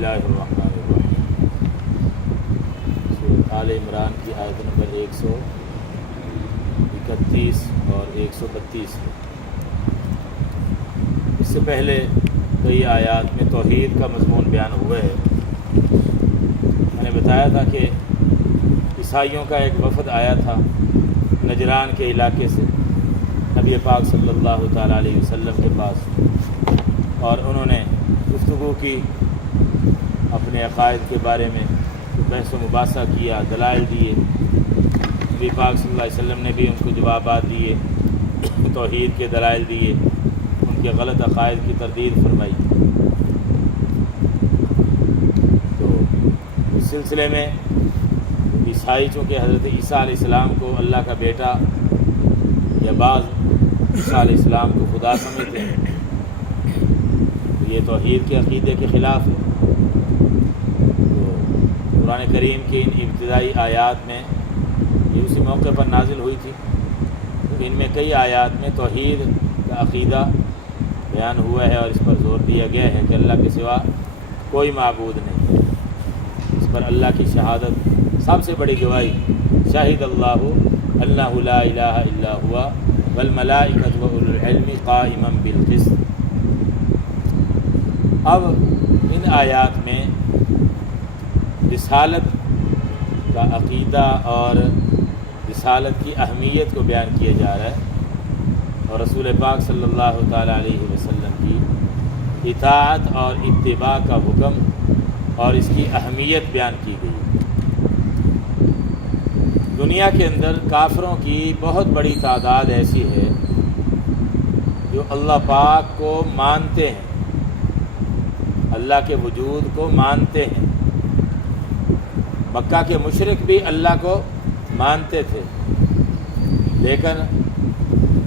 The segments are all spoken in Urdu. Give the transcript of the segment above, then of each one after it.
اللہ الرحمن الرحیم سورۃ آل عمران کی آیت نمبر 131 اور 132۔ اس سے پہلے کئی آیات میں توحید کا مضمون بیان ہوا ہے۔ میں نے بتایا تھا کہ عیسائیوں کا ایک وفد آیا تھا نجران کے علاقے سے نبی پاک صلی اللہ تعالیٰ علیہ وسلم کے پاس، اور انہوں نے گفتگو کی اپنے عقائد کے بارے میں، بحث و مباحثہ کیا، دلائل دیے۔ نبی پاک صلی اللہ علیہ وسلم نے بھی ان کو جوابات دیے، توحید کے دلائل دیے، ان کے غلط عقائد کی تردید فرمائی۔ تو اس سلسلے میں عیسائی چونکہ حضرت عیسیٰ علیہ السلام کو اللہ کا بیٹا یا بعض عیسیٰ علیہ السلام کو خدا سمجھتے ہیں، تو یہ توحید کے عقیدے کے خلاف ہے۔ تو قرآن کریم کی ان ابتدائی آیات میں یہ اسی موقع پر نازل ہوئی تھی، تو ان میں کئی آیات میں توحید کا عقیدہ بیان ہوا ہے اور اس پر زور دیا گیا ہے کہ اللہ کے سوا کوئی معبود نہیں ہے۔ اس پر اللہ کی شہادت سب سے بڑی گواہی، شاہد اللہ انہ لا الہ الا ہوا والملائکۃ واولو العلم قائما بالقسط۔ اب ان آیات میں رسالت کا عقیدہ اور رسالت کی اہمیت کو بیان کیا جا رہا ہے، اور رسول پاک صلی اللہ تعالیٰ علیہ وسلم کی اطاعت اور اتباع کا حکم اور اس کی اہمیت بیان کی گئی۔ دنیا کے اندر کافروں کی بہت بڑی تعداد ایسی ہے جو اللہ پاک کو مانتے ہیں، اللہ کے وجود کو مانتے ہیں۔ مکہ کے مشرک بھی اللہ کو مانتے تھے، لیکن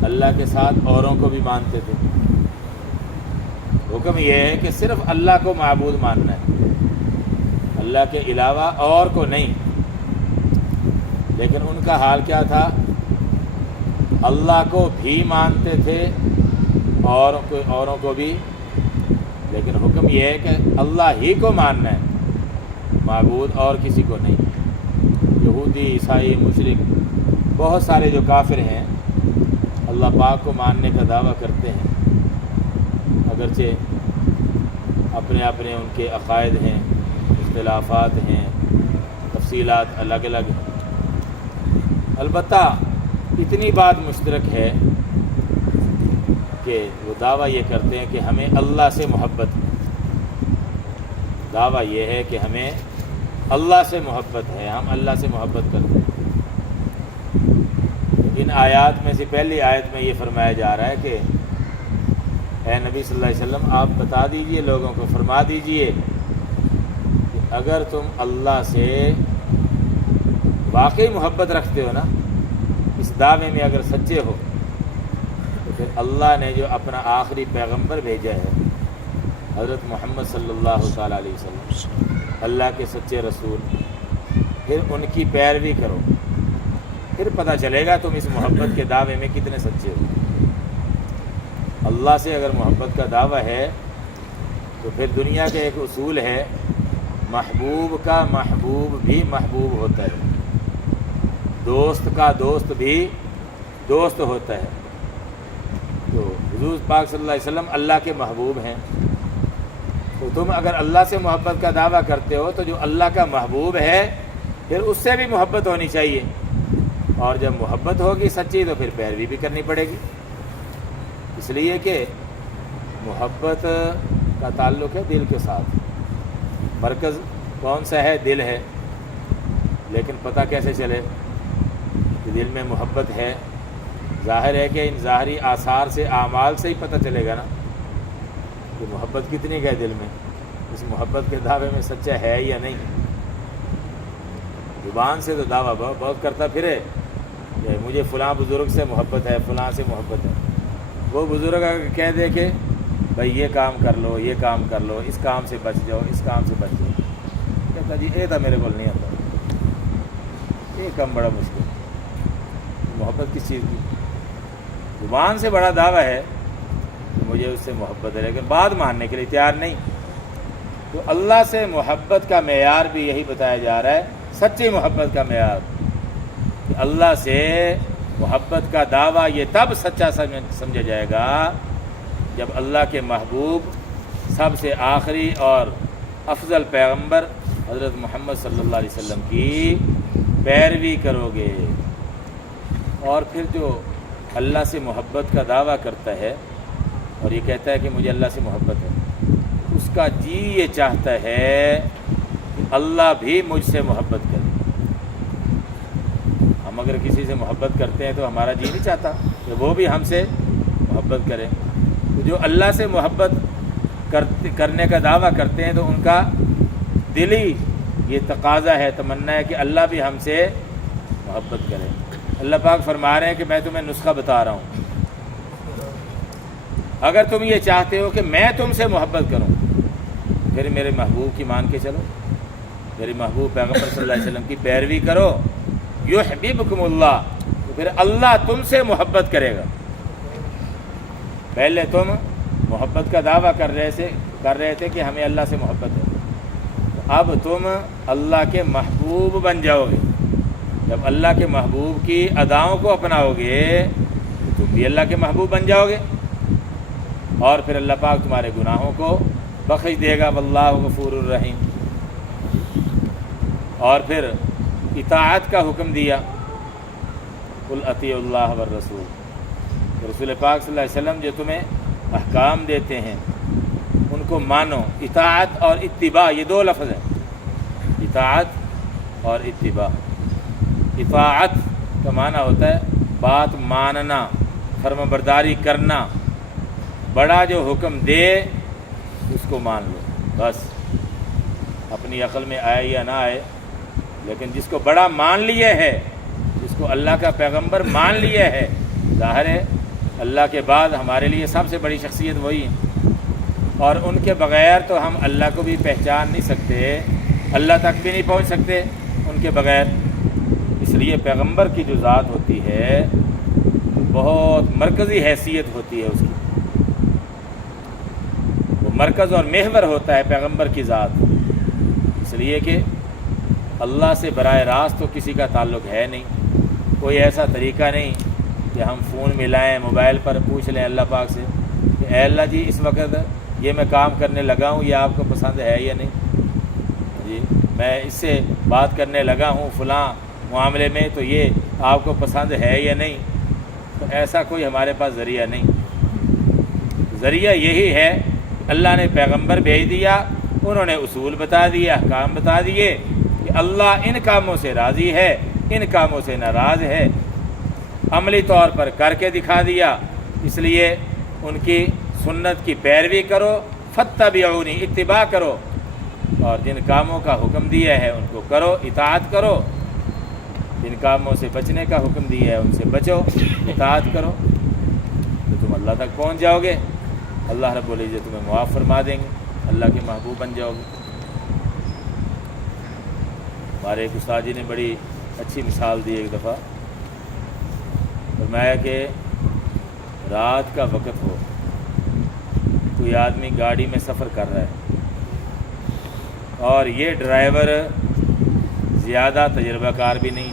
اللہ کے ساتھ اوروں کو بھی مانتے تھے۔ حکم یہ ہے کہ صرف اللہ کو معبود ماننا ہے، اللہ کے علاوہ اور کو نہیں۔ لیکن ان کا حال کیا تھا؟ اللہ کو بھی مانتے تھے اوروں کو بھی، لیکن حکم یہ ہے کہ اللہ ہی کو ماننا ہے، معبود اور کسی کو نہیں۔ یہودی، عیسائی، مشرک، بہت سارے جو کافر ہیں اللہ پاک کو ماننے کا دعویٰ کرتے ہیں، اگرچہ اپنے ان کے عقائد ہیں، اختلافات ہیں، تفصیلات الگ الگ ہیں۔ البتہ اتنی بات مشترک ہے کہ وہ دعویٰ یہ کرتے ہیں کہ ہمیں اللہ سے محبت ہے۔ دعویٰ یہ ہے کہ ہمیں اللہ سے محبت ہے، ہم اللہ سے محبت کرتے ہیں۔ ان آیات میں سے پہلی آیت میں یہ فرمایا جا رہا ہے کہ اے نبی صلی اللہ علیہ وسلم، آپ بتا دیجئے، لوگوں کو فرما دیجئے کہ اگر تم اللہ سے واقعی محبت رکھتے ہو نا، اس دعوے میں اگر سچے ہو، تو پھر اللہ نے جو اپنا آخری پیغمبر بھیجا ہے حضرت محمد صلی اللہ تعالیٰ علیہ وسلم، اللہ کے سچے رسول، پھر ان کی پیروی کرو، پھر پتہ چلے گا تم اس محبت کے دعوے میں کتنے سچے ہو۔ اللہ سے اگر محبت کا دعویٰ ہے تو پھر دنیا کا ایک اصول ہے، محبوب کا محبوب بھی محبوب ہوتا ہے، دوست کا دوست بھی دوست ہوتا ہے۔ تو حضور پاک صلی اللہ علیہ وسلم اللہ کے محبوب ہیں، تو تم اگر اللہ سے محبت کا دعویٰ کرتے ہو تو جو اللہ کا محبوب ہے پھر اس سے بھی محبت ہونی چاہیے، اور جب محبت ہوگی سچی تو پھر پیروی بھی کرنی پڑے گی، اس لیے کہ محبت کا تعلق ہے دل کے ساتھ۔ مرکز کون سا ہے؟ دل ہے، لیکن پتہ کیسے چلے کہ دل میں محبت ہے؟ ظاہر ہے کہ ان ظاہری آثار سے، اعمال سے ہی پتہ چلے گا نا کہ محبت کتنی ہے دل میں، اس محبت کے دعوے میں سچا ہے یا نہیں۔ زبان سے تو دعویٰ بہت کرتا پھرے کہ مجھے فلاں بزرگ سے محبت ہے، فلاں سے محبت ہے۔ وہ بزرگ اگر کہہ دے کہ بھائی یہ کام کر لو، یہ کام کر لو، اس کام سے بچ جاؤ، اس کام سے بچ جاؤ، کہتا جی یہ تو میرے کو نہیں آتا، یہ کام بڑا مشکل۔ محبت کس چیز کی؟ زبان سے بڑا دعویٰ ہے کہ مجھے اس سے محبت ہے، لیکن بات ماننے کے لیے تیار نہیں۔ تو اللہ سے محبت کا معیار بھی یہی بتایا جا رہا ہے، سچی محبت کا معیار کہ اللہ سے محبت کا دعویٰ یہ تب سچا سمجھا جائے گا جب اللہ کے محبوب سب سے آخری اور افضل پیغمبر حضرت محمد صلی اللہ علیہ وسلم کی پیروی کرو گے۔ اور پھر جو اللہ سے محبت کا دعویٰ کرتا ہے اور یہ کہتا ہے کہ مجھے اللہ سے محبت ہے، اس کا جی یہ چاہتا ہے کہ اللہ بھی مجھ سے محبت کرے۔ ہم اگر کسی سے محبت کرتے ہیں تو ہمارا جی نہیں چاہتا کہ وہ بھی ہم سے محبت کرے۔ تو جو اللہ سے محبت کرنے کا دعویٰ کرتے ہیں تو ان کا دلی یہ تقاضا ہے، تمنا ہے کہ اللہ بھی ہم سے محبت کرے۔ اللہ پاک فرما رہے ہیں کہ میں تمہیں نسخہ بتا رہا ہوں، اگر تم یہ چاہتے ہو کہ میں تم سے محبت کروں پھر میرے محبوب کی مان کے چلو، میرے محبوب پیغمبر صلی اللہ علیہ وسلم کی پیروی کرو، یحببکم اللہ، تو پھر اللہ تم سے محبت کرے گا۔ پہلے تم محبت کا دعویٰ کر رہے تھے کہ ہمیں اللہ سے محبت ہے، اب تم اللہ کے محبوب بن جاؤ گے۔ جب اللہ کے محبوب کی اداؤں کو اپناؤ گے تو تم بھی اللہ کے محبوب بن جاؤ گے، اور پھر اللہ پاک تمہارے گناہوں کو بخش دے گا، واللہ غفور الرحیم۔ اور پھر اطاعت کا حکم دیا، قل اطیعوا اللہ والرسول، رسول پاک صلی اللہ علیہ وسلم جو تمہیں احکام دیتے ہیں ان کو مانو۔ اطاعت اور اتباع یہ دو لفظ ہیں، اطاعت اور اتباع۔ اطاعت کا معنی ہوتا ہے بات ماننا، فرما برداری کرنا، بڑا جو حکم دے اس کو مان لو، بس اپنی عقل میں آئے یا نہ آئے، لیکن جس کو بڑا مان لیے ہے، جس کو اللہ کا پیغمبر مان لیے ہے، ظاہر ہے اللہ کے بعد ہمارے لیے سب سے بڑی شخصیت وہی ہے، اور ان کے بغیر تو ہم اللہ کو بھی پہچان نہیں سکتے، اللہ تک بھی نہیں پہنچ سکتے ان کے بغیر۔ اس لیے پیغمبر کی جو ذات ہوتی ہے بہت مرکزی حیثیت ہوتی ہے، اس کی وہ مرکز اور محور ہوتا ہے پیغمبر کی ذات، اس لیے کہ اللہ سے براہ راست تو کسی کا تعلق ہے نہیں، کوئی ایسا طریقہ نہیں کہ ہم فون ملائیں، موبائل پر پوچھ لیں اللہ پاک سے کہ اے اللہ جی اس وقت یہ میں کام کرنے لگا ہوں، یہ آپ کو پسند ہے یا نہیں، جی میں اس سے بات کرنے لگا ہوں فلاں معاملے میں، تو یہ آپ کو پسند ہے یا نہیں۔ تو ایسا کوئی ہمارے پاس ذریعہ نہیں، ذریعہ یہی ہے اللہ نے پیغمبر بھیج دیا، انہوں نے اصول بتا دیے، احکام بتا دیے کہ اللہ ان کاموں سے راضی ہے، ان کاموں سے ناراض ہے، عملی طور پر کر کے دکھا دیا، اس لیے ان کی سنت کی پیروی کرو، فاتبعونی، اتباع کرو، اور جن کاموں کا حکم دیا ہے ان کو کرو، اطاعت کرو، جن کاموں سے بچنے کا حکم دیا ہے ان سے بچو، اطاعت کرو، تو تم اللہ تک پہنچ جاؤ گے، اللہ رب العزت تمہیں معاف فرما دیں گے، اللہ کے محبوب بن جاؤ گے۔ ہمارے ایک استاد جی نے بڑی اچھی مثال دی ایک دفعہ، فرمایا کہ رات کا وقت ہو، کوئی آدمی گاڑی میں سفر کر رہا ہے اور یہ ڈرائیور زیادہ تجربہ کار بھی نہیں،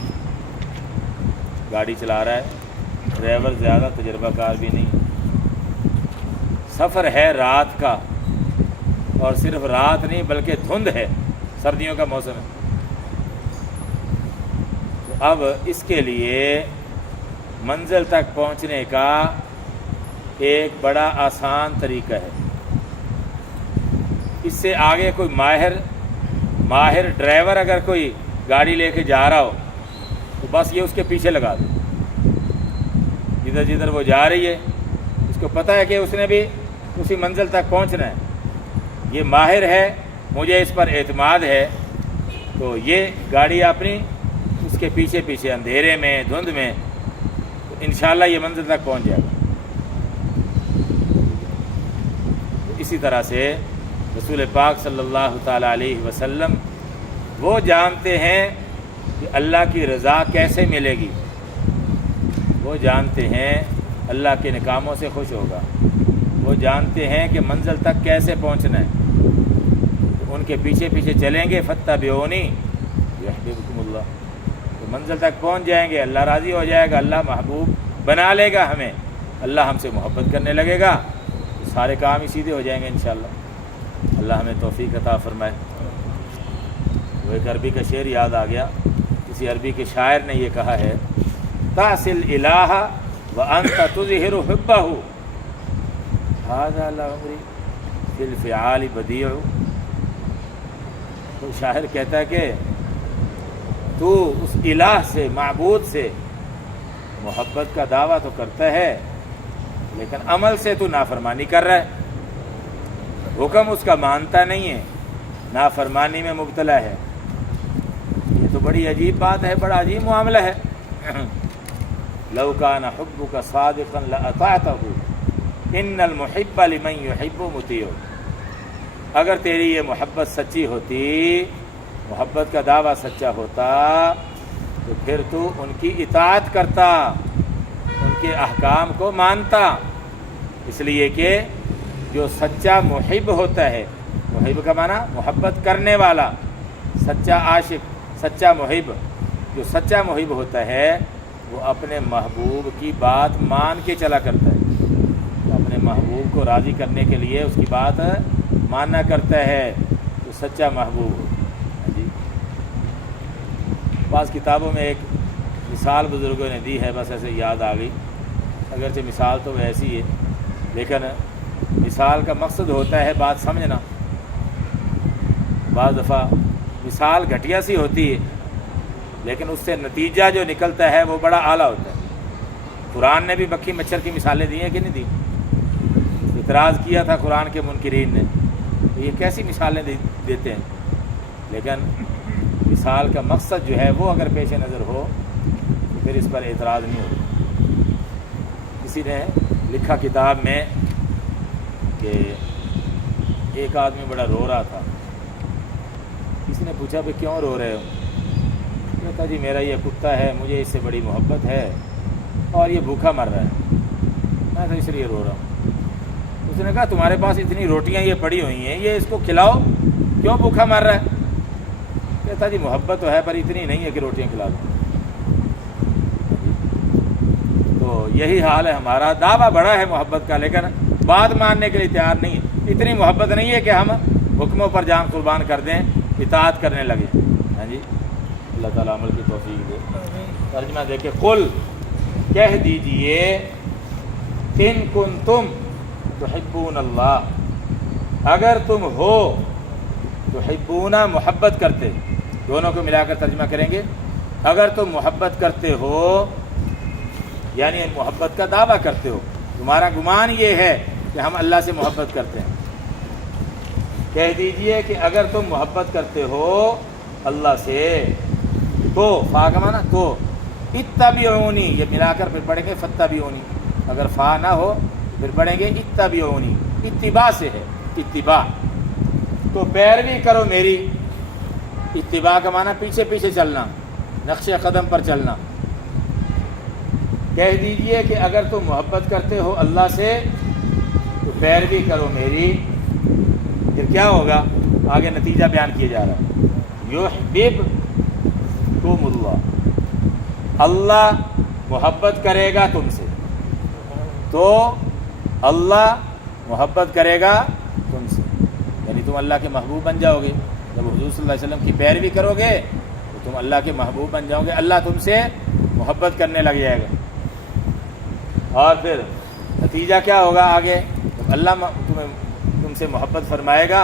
گاڑی چلا رہا ہے ڈرائیور زیادہ تجربہ کار بھی نہیں، سفر ہے رات کا، اور صرف رات نہیں بلکہ دھند ہے، سردیوں کا موسم ہے۔ تو اب اس کے لیے منزل تک پہنچنے کا ایک بڑا آسان طریقہ ہے، اس سے آگے کوئی ماہر ڈرائیور اگر کوئی گاڑی لے کے جا رہا ہو تو بس یہ اس کے پیچھے لگا دو، جدھر جدھر وہ جا رہی ہے اس کو پتہ ہے کہ اس نے بھی اسی منزل تک پہنچنا ہے، یہ ماہر ہے، مجھے اس پر اعتماد ہے، تو یہ گاڑی اپنی اس کے پیچھے پیچھے اندھیرے میں دھند میں تو انشاءاللہ یہ منزل تک پہنچ جائے گا۔ اسی طرح سے رسول پاک صلی اللہ تعالیٰ علیہ وسلم وہ جانتے ہیں کہ اللہ کی رضا کیسے ملے گی، وہ جانتے ہیں اللہ کے نکاموں سے خوش ہوگا، وہ جانتے ہیں کہ منزل تک کیسے پہنچنا ہے، ان کے پیچھے پیچھے چلیں گے فتبعونی یحببکم اللہ، تو منزل تک پہنچ جائیں گے، اللہ راضی ہو جائے گا، اللہ محبوب بنا لے گا ہمیں، اللہ ہم سے محبت کرنے لگے گا، تو سارے کام ہی سیدھے ہو جائیں گے انشاءاللہ۔ اللہ ہمیں توفیق عطا فرمائے۔ وہ ایک عربی کا شعر یاد آ گیا، کسی عربی کے شاعر نے یہ کہا ہے، تحصل الہ وانت تظہر حبہ ھذا لعمری فی الفعال بدیع۔ تو شاعر کہتا ہے کہ تو اس الہ سے، معبود سے محبت کا دعویٰ تو کرتا ہے، لیکن عمل سے تو نافرمانی کر رہا ہے، حکم اس کا مانتا نہیں ہے، نافرمانی میں مبتلا ہے۔ یہ تو بڑی عجیب بات ہے، بڑا عجیب معاملہ ہے۔ لو کان حبک صادقا لاطعتہ ان المحب لمن یحب مطیع۔ اگر تیری یہ محبت سچی ہوتی، محبت کا دعویٰ سچا ہوتا، تو پھر تو ان کی اطاعت کرتا، ان کے احکام کو مانتا، اس لیے کہ جو سچا محب ہوتا ہے، محب کا معنی محبت کرنے والا، سچا عاشق، سچا محب، جو سچا محب ہوتا ہے وہ اپنے محبوب کی بات مان کے چلا کرتا ہے، وہ اپنے محبوب کو راضی کرنے کے لیے اس کی بات ماننا کرتا ہے، تو سچا محبوب۔ جی بعض کتابوں میں ایک مثال بزرگوں نے دی ہے، بس ایسے یاد آ گئی، اگرچہ مثال تو ایسی ہے، لیکن مثال کا مقصد ہوتا ہے بات سمجھنا۔ بعض دفعہ مثال گھٹیا سی ہوتی ہے، لیکن اس سے نتیجہ جو نکلتا ہے وہ بڑا اعلیٰ ہوتا ہے۔ قرآن نے بھی مکھی مچھر کی مثالیں دی ہیں کہ نہیں دی؟ اعتراض کیا تھا قرآن کے منکرین نے، یہ کیسی مثالیں دیتے ہیں، لیکن مثال کا مقصد جو ہے وہ اگر پیش نظر ہو تو پھر اس پر اعتراض نہیں ہوتا۔ کسی نے لکھا کتاب میں کہ ایک آدمی بڑا رو رہا تھا، کسی نے پوچھا کہ کیوں رو رہے ہو؟ کہتا جی میرا یہ کتا ہے، مجھے اس سے بڑی محبت ہے اور یہ بھوکا مر رہا ہے، میں تو اس لیے رو رہا ہوں۔ اس نے کہا تمہارے پاس اتنی روٹیاں یہ پڑی ہوئی ہیں، یہ اس کو کھلاؤ، کیوں بھوکا مر رہا ہے؟ کہتا جی محبت تو ہے پر اتنی نہیں ہے کہ روٹیاں کھلا دوں۔ تو یہی حال ہے ہمارا، دعویٰ بڑا ہے محبت کا لیکن بات ماننے کے لیے تیار نہیں ہے، اتنی محبت نہیں ہے کہ ہم حکموں پر جان قربان کر دیں، اطاعت کرنے لگے۔ ہاں جی، اللہ تعالیٰ عمل کی توفیق دے۔ ترجمہ دیکھیں، قل کہہ دیجئے، ان کنتم تحبون اللہ، اگر تم ہو تحبون محبت کرتے، دونوں کو ملا کر ترجمہ کریں گے، اگر تم محبت کرتے ہو یعنی محبت کا دعویٰ کرتے ہو، تمہارا گمان یہ ہے کہ ہم اللہ سے محبت کرتے ہیں، کہہ دیجئے کہ اگر تم محبت کرتے ہو اللہ سے تو، فا کا معنی تو، اتبعونی، یہ ملا کر پھر پڑھیں گے فتبعونی، اگر فا نہ ہو پھر پڑھیں گے اتبعونی، اتباع سے ہے، اتباع، تو پیروی کرو میری۔ اتباع کا معنی پیچھے پیچھے چلنا، نقش قدم پر چلنا۔ کہہ دیجئے کہ اگر تم محبت کرتے ہو اللہ سے تو پیروی کرو میری، پھر کیا ہوگا؟ آگے نتیجہ بیان کیا جا رہا ہے، یحببکم اللہ، اللہ محبت کرے گا تم سے، تو اللہ محبت کرے گا تم سے، یعنی تم اللہ کے محبوب بن جاؤ گے۔ جب حضور صلی اللہ علیہ وسلم کی پیروی کرو گے تو تم اللہ کے محبوب بن جاؤ گے، اللہ تم سے محبت کرنے لگ جائے گا۔ اور پھر نتیجہ کیا ہوگا آگے؟ جب اللہ تم سے محبت فرمائے گا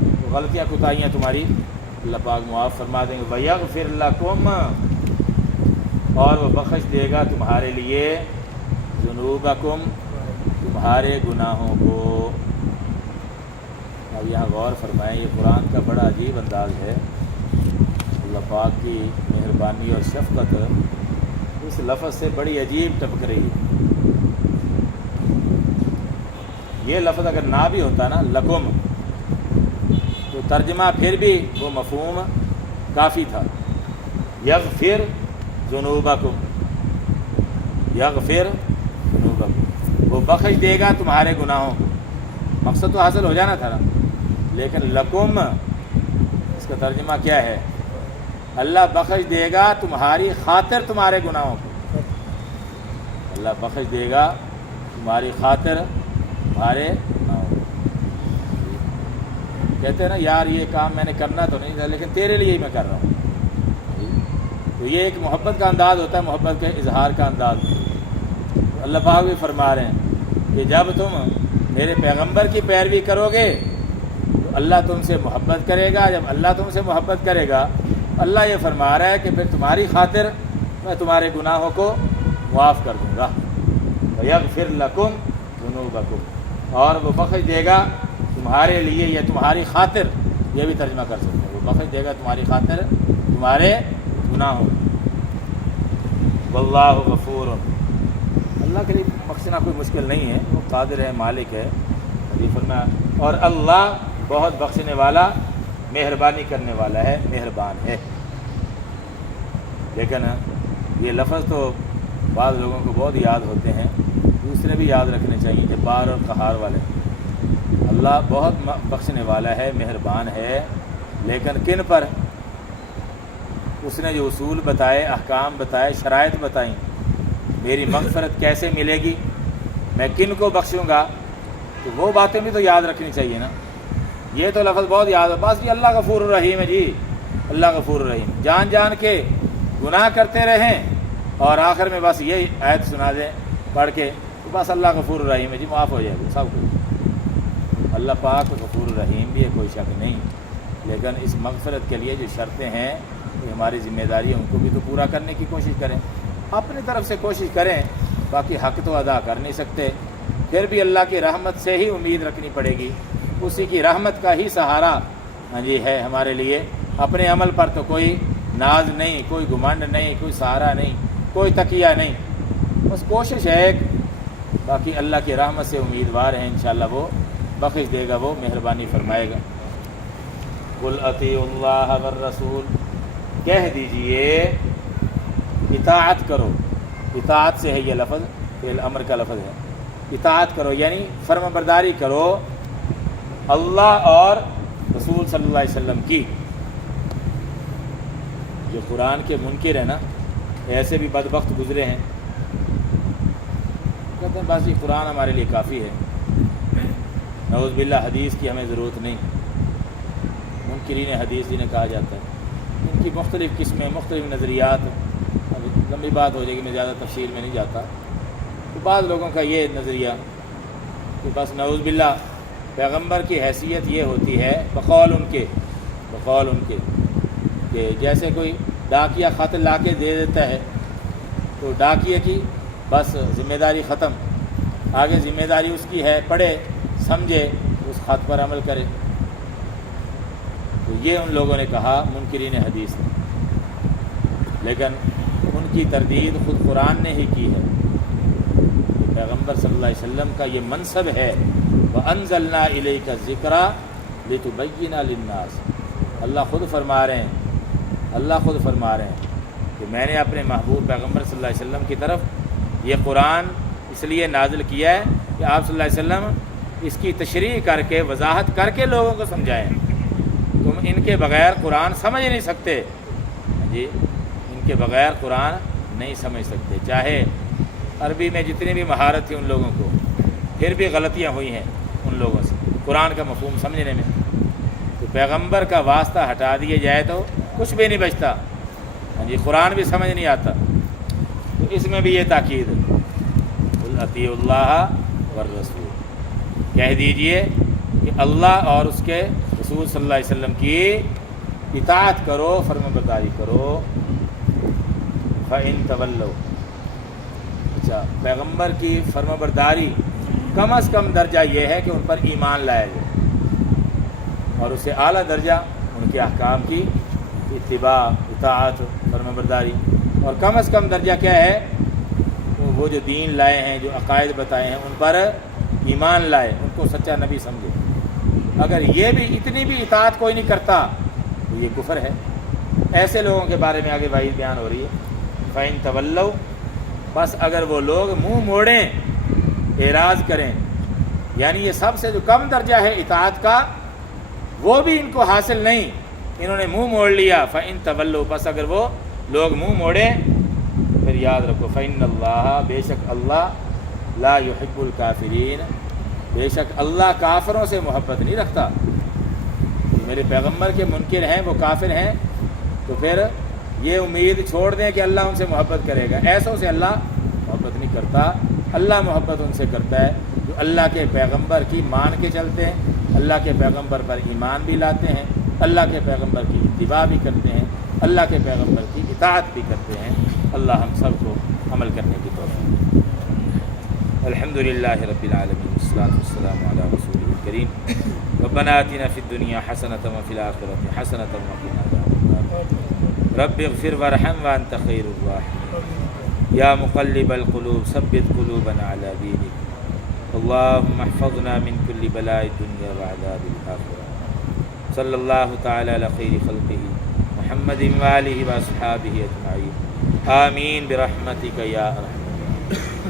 تو غلطیاں کوتاہیاں تمہاری اللہ پاک معاف فرما دیں گے، وَيَغْفِرْ لَكُمْ، اور وہ بخش دے گا تمہارے لیے، ذُنُوبَكُمْ، تمہارے گناہوں کو۔ اب یہاں غور فرمائیں، یہ قرآن کا بڑا عجیب انداز ہے، اللہ پاک کی مہربانی اور شفقت اس لفظ سے بڑی عجیب ٹپک رہی ہے۔ یہ لفظ اگر نہ بھی ہوتا نا لکم، تو ترجمہ پھر بھی وہ مفہوم کافی تھا، یغفر ذنوبکم، یغفر ذنوبکم، وہ بخش دے گا تمہارے گناہوں کو، مقصد تو حاصل ہو جانا تھا نا، لیکن لکم کا ترجمہ کیا ہے؟ اللہ بخش دے گا تمہاری خاطر تمہارے گناہوں کو، اللہ بخش دے گا تمہاری خاطر تمہارے گناہوں کو۔ کہتے ہیں نا یار یہ کام میں نے کرنا تو نہیں تھا لیکن تیرے لیے ہی میں کر رہا ہوں، تو یہ ایک محبت کا انداز ہوتا ہے، محبت کے اظہار کا انداز۔ اللہ پاک بھی فرما رہے ہیں کہ جب تم میرے پیغمبر کی پیروی کرو گے تو اللہ تم سے محبت کرے گا، جب اللہ تم سے محبت کرے گا اللہ یہ فرما رہا ہے کہ پھر تمہاری خاطر میں تمہارے گناہوں کو معاف کر دوں گا، وَيَغْفِرْ لَكُمْ ذُنُوبَكُمْ، اور وہ بخش دے گا تمہارے لیے یا تمہاری خاطر، یہ بھی ترجمہ کر سکتے ہیں، وہ بخش دے گا تمہاری خاطر تمہارے گناہوں۔ واللہ غفور، اللہ کے لیے بخشنا کوئی مشکل نہیں ہے، وہ قادر ہے، مالک ہے، اور اللہ بہت بخشنے والا، مہربانی کرنے والا ہے، مہربان ہے۔ لیکن یہ لفظ تو بعض لوگوں کو بہت یاد ہوتے ہیں، دوسرے بھی یاد رکھنے چاہیے، جبار اور قہار والے۔ اللہ بہت بخشنے والا ہے، مہربان ہے، لیکن کن پر؟ اس نے جو اصول بتائے، احکام بتائے، شرائط بتائیں، میری مغفرت کیسے ملے گی، میں کن کو بخشوں گا، تو وہ باتیں بھی تو یاد رکھنی چاہیے نا۔ یہ تو لفظ بہت یاد ہے، بس یہ اللہ غفور الرحیم ہے جی، اللہ غفور الرحیم، جان جان کے گناہ کرتے رہیں اور آخر میں بس یہی آیت سنا دیں پڑھ کے، تو بس اللہ غفور الرحیم ہے جی، معاف ہو جائے گا سب کچھ۔ اللہ پاک غفور الرحیم بھی ہے، کوئی شک نہیں، لیکن اس مغفرت کے لیے جو شرطیں ہیں یہ ہماری ذمہ داری ہے، ان کو بھی تو پورا کرنے کی کوشش کریں، اپنی طرف سے کوشش کریں، باقی حق تو ادا کر نہیں سکتے، پھر بھی اللہ کی رحمت سے ہی امید رکھنی پڑے گی، اسی کی رحمت کا ہی سہارا جی ہے ہمارے لیے، اپنے عمل پر تو کوئی ناز نہیں، کوئی گھمنڈ نہیں، کوئی سہارا نہیں، کوئی تکیہ نہیں، بس کوشش ہے ایک، باقی اللہ کی رحمت سے امیدوار ہیں، انشاءاللہ وہ بخش دے گا، وہ مہربانی فرمائے گا۔ قُلْ اطیعوا اللہ والرسول، کہہ دیجئے اطاعت کرو، اطاعت سے ہے یہ لفظ، فعل امر کا لفظ ہے، اطاعت کرو یعنی فرما برداری کرو اللہ اور رسول صلی اللہ علیہ وسلم کی۔ جو قرآن کے منکر ہیں نا، ایسے بھی بدبخت گزرے ہیں، کہتے ہیں بس یہ قرآن ہمارے لیے کافی ہے، نعوذ باللہ حدیث کی ہمیں ضرورت نہیں۔ منکرین حدیث جنہیں کہا جاتا ہے، ان کی مختلف قسمیں، مختلف نظریات، اب لمبی بات ہو جائے گی، میں زیادہ تفصیل میں نہیں جاتا، تو بعض لوگوں کا یہ نظریہ کہ بس نعوذ باللہ پیغمبر کی حیثیت یہ ہوتی ہے بقول ان کے کہ جیسے کوئی ڈاکیہ خط لا کے دے دیتا ہے تو ڈاکیے کی بس ذمہ داری ختم، آگے ذمہ داری اس کی ہے، پڑھے سمجھے اس خط پر عمل کرے، تو یہ ان لوگوں نے کہا منکرین حدیث نے، لیکن ان کی تردید خود قرآن نے ہی کی ہے، پیغمبر صلی اللہ علیہ وسلم کا یہ منصب ہے، وَأَنزَلْنَا إِلَيْكَ الذِّكْرَ لِتُبَيِّنَ لِلنَّاسِ، اللہ خود فرما رہے ہیں کہ میں نے اپنے محبوب پیغمبر صلی اللہ علیہ وسلم کی طرف یہ قرآن اس لیے نازل کیا ہے کہ آپ صلی اللہ علیہ وسلم اس کی تشریح کر کے، وضاحت کر کے لوگوں کو سمجھائیں، تم ان کے بغیر قرآن سمجھ نہیں سکتے جی، ان کے بغیر قرآن نہیں سمجھ سکتے، چاہے عربی میں جتنی بھی مہارت تھی ان لوگوں کو، پھر بھی غلطیاں ہوئی ہیں ان لوگوں سے قرآن کا مفہوم سمجھنے میں، تو پیغمبر کا واسطہ ہٹا دیا جائے تو کچھ بھی نہیں بچتا جی، قرآن بھی سمجھ نہیں آتا، تو اس میں بھی یہ تاکید ہے، قُلْ اطیعوا اللہ والرسول، کہہ دیجئے کہ اللہ اور اس کے رسول صلی اللہ علیہ وسلم کی اطاعت کرو، فرما برداری کرو، فَإِن تَوَلَّوْا، اچھا پیغمبر کی فرما برداری کم از کم درجہ یہ ہے کہ ان پر ایمان لایا جائے، اور اس سے اعلیٰ درجہ ان کے احکام کی اتباع، اطاعت، فرما برداری، اور کم از کم درجہ کیا ہے، وہ جو دین لائے ہیں، جو عقائد بتائے ہیں ان پر ایمان لائے، ان کو سچا نبی سمجھے۔ اگر یہ بھی اتنی بھی اطاعت کوئی نہیں کرتا تو یہ کفر ہے۔ ایسے لوگوں کے بارے میں آگے وعید بیان ہو رہی ہے، فَإِن تَوَلَّوْا، بس اگر وہ لوگ منہ موڑیں، اعراض کریں، یعنی یہ سب سے جو کم درجہ ہے اطاعت کا وہ بھی ان کو حاصل نہیں، انہوں نے منہ موڑ لیا فَإِن تَوَلُّوا، پس اگر وہ لوگ منہ موڑے پھر یاد رکھو فَإِنَّ اللَّهَ، بے شک اللہ لا يحب الکافرین، بے شک اللہ کافروں سے محبت نہیں رکھتا۔ میرے پیغمبر کے منکر ہیں، وہ کافر ہیں، تو پھر یہ امید چھوڑ دیں کہ اللہ ان سے محبت کرے گا، ایسوں سے اللہ محبت نہیں کرتا۔ اللہ محبت ان سے کرتا ہے جو اللہ کے پیغمبر کی مان کے چلتے ہیں، اللہ کے پیغمبر پر ایمان بھی لاتے ہیں، اللہ کے پیغمبر کی اتباع بھی کرتے ہیں، اللہ کے پیغمبر کی اطاعت بھی کرتے ہیں۔ اللہ ہم سب کو عمل کرنے کی توفیق۔ الحمدللہ رب العالمین، والصلاۃ والسلام علی رسولہ الکریم۔ ربنا آتنا فی الدنیا حسنۃ وفی الآخرۃ حسنۃ وقنا عذاب النار۔ رب اغفر وارحم وانت خیر الراحمین۔ یا مقلب القلوب ثبت قلوبنا علی دینک۔ اللہم احفظنا من کل بلاء الدنیا وعذاب الآخرہ۔ صلی اللہ تعالی علی خیر خلقہ محمد وآلہ واصحابہ اجمعین، آمین برحمتک یا ارحم الراحمین۔